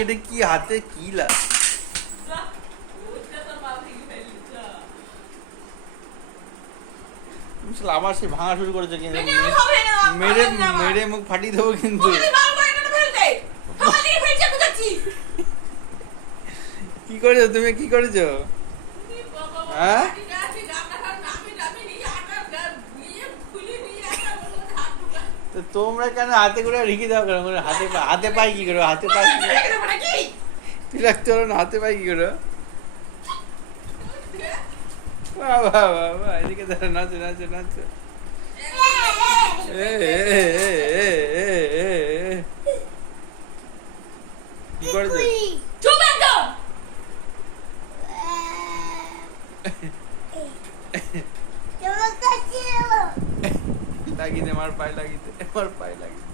এটা কি হাতে কি লা আমার সে ভাঙা শুরু করেছে কিন্তু মেরে মেরে মুখ ফাটিয়ে দেবো কিন্তু কি করেছো তুমি কি করেছো হ্যাঁ তো তোমরা কেন হাতে করে রেখে দাও কেন হাতে হাতে পাই কি করো হাতে পাই কি রাখতে পারো না হাতে পাই কি করো বাবা বাবা এদিকে ধরো নাচো নাচো নাচো কি করেছো লাগিয়ে দে আমার পায়ে লাগিয়ে দে আমার পায়ে লাগিয়ে